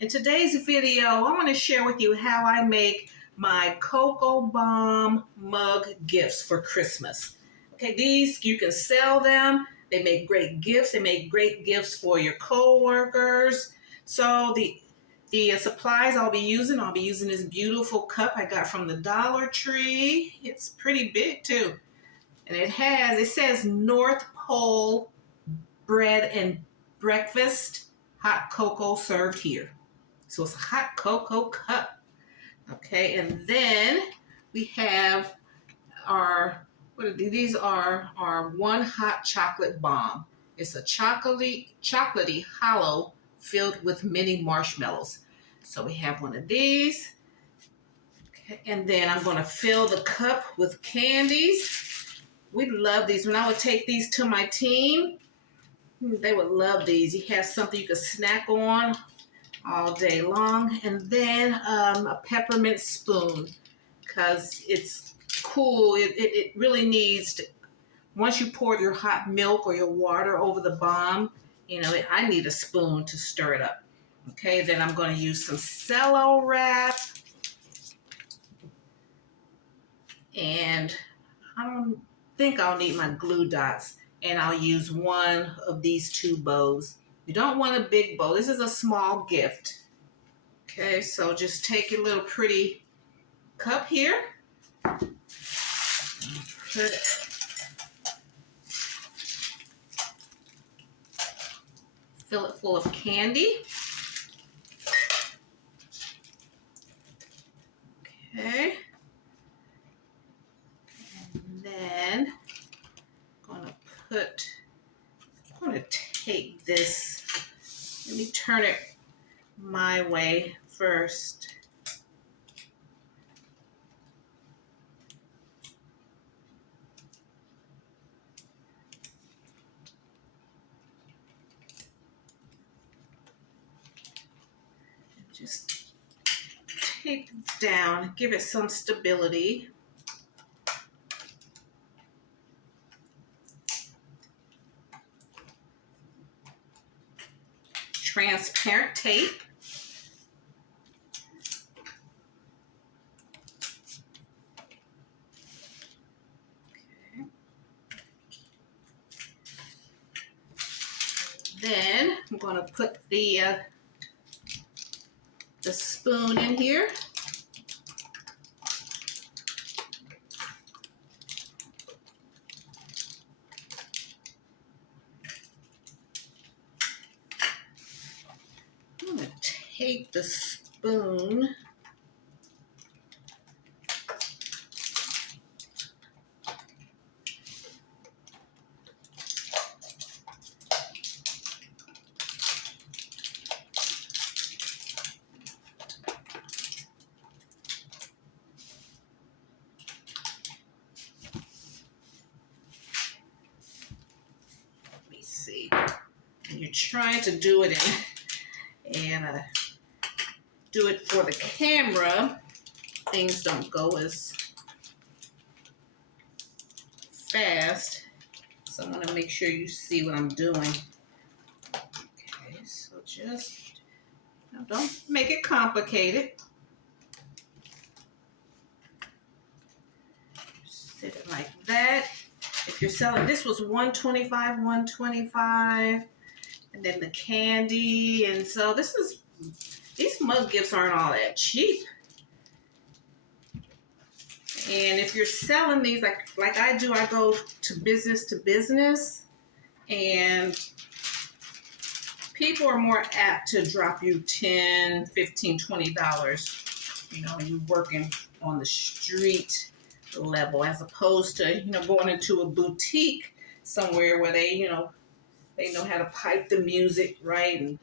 In today's video, I want to share with you how I make my Cocoa Bomb mug gifts for Christmas. Okay, these, you can sell them. They make great gifts. They make great gifts for your co-workers. So the supplies I'll be using this beautiful cup I got from the Dollar Tree. It's pretty big too. And it says North Pole bread and breakfast, hot cocoa served here. So it's a hot cocoa cup. Okay, and then we have these are our one hot chocolate bomb. It's a chocolatey hollow filled with mini marshmallows. So we have one of these. Okay, and then I'm going to fill the cup with candies. We love these. When I would take these to my team, they would love these. You have something you can snack on all day long. And then a peppermint spoon, because it's cool. It really needs to, once you pour your hot milk or your water over the bomb, I need a spoon to stir it up. Okay, then I'm going to use some cello wrap. And I don't think I'll need my glue dots. And I'll use one of these two bows. You don't want a big bow. This is a small gift. Okay, so just take your little pretty cup here. Fill it full of candy. Okay. And then I'm going to take this. Let me turn it my way first. Just tape it down, give it some stability. Transparent tape. Okay. Then I'm going to put the spoon in here. I'm going to take the spoon . Let me see. You're trying to do it and do it for the camera, things don't go as fast. So I want to make sure you see what I'm doing. Okay, so just don't make it complicated. Sit it like that. If you're selling, this was $125, $125, and then the candy, and so these mug gifts aren't all that cheap. And if you're selling these like I do, I go to business, and people are more apt to drop you $10, $15, $20. You're working on the street level, as opposed to going into a boutique somewhere where they know how to pipe the music right and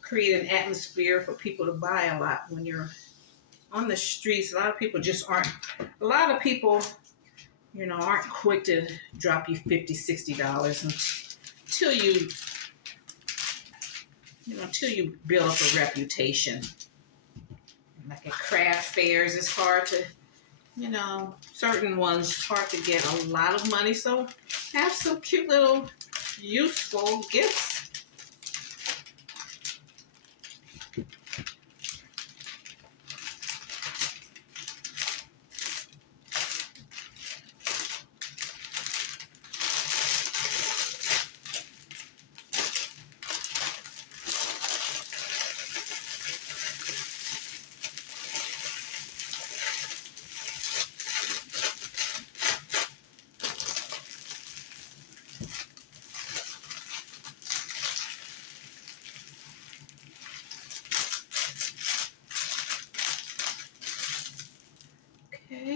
create an atmosphere for people to buy a lot. When you're on the streets, a lot of people aren't quick to drop you $50, $60 until you build up a reputation. Like at craft fairs, it's hard to, certain ones, hard to get a lot of money. So have some cute little useful gifts.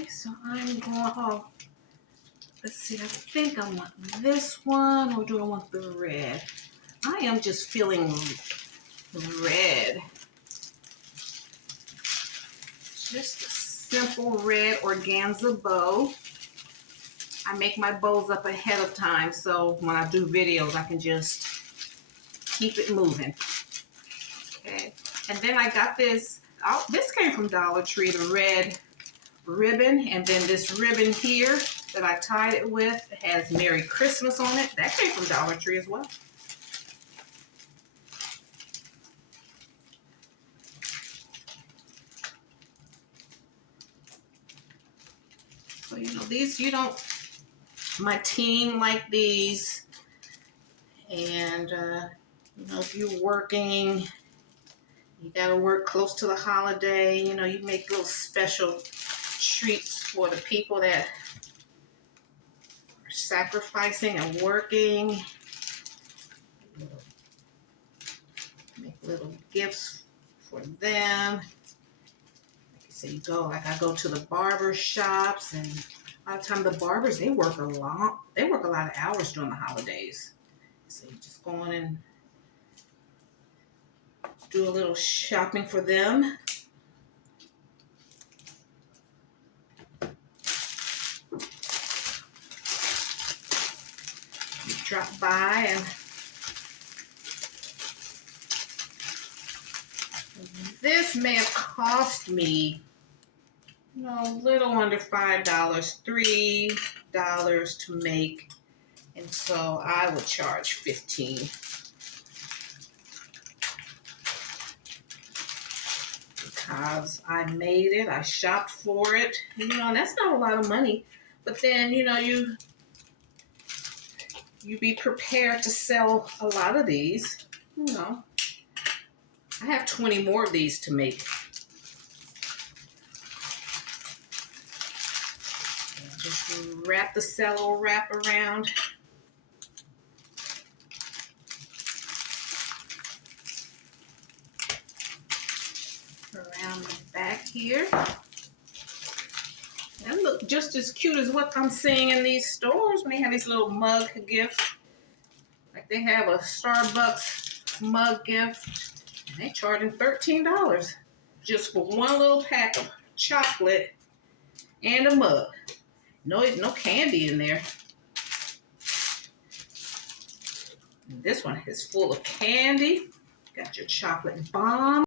so I'm going, oh, let's see, I think I want this one, or do I want the red? I am just feeling red. Just a simple red organza bow. I make my bows up ahead of time, so when I do videos, I can just keep it moving. Okay, and then I got this. Oh, this came from Dollar Tree, the red ribbon, and then this ribbon here that I tied it with, it has Merry Christmas on it. That came from Dollar Tree as well. So, you know, these, my team like these, and, you know, if you're working, you got to work close to the holiday, you know, you make little special treats for the people that are sacrificing and working. Make little gifts for them. So you go, like I go to the barber shops, and a lot of times the barbers, they work a lot of hours during the holidays. So you just go in and do a little shopping for them. You drop by, and this may have cost me, you know, a little under $5, $3 to make, and so I would charge $15. Because I made it, I shopped for it, you know, and that's not a lot of money. But then, you know, you be prepared to sell a lot of these. You know, I have 20 more of these to make. And just wrap the cello wrap around. Around the back here. They look just as cute as what I'm seeing in these stores when they have these little mug gifts. Like they have a Starbucks mug gift, and they're charging $13 just for one little pack of chocolate and a mug. No candy in there. And this one is full of candy. Got your chocolate bomb.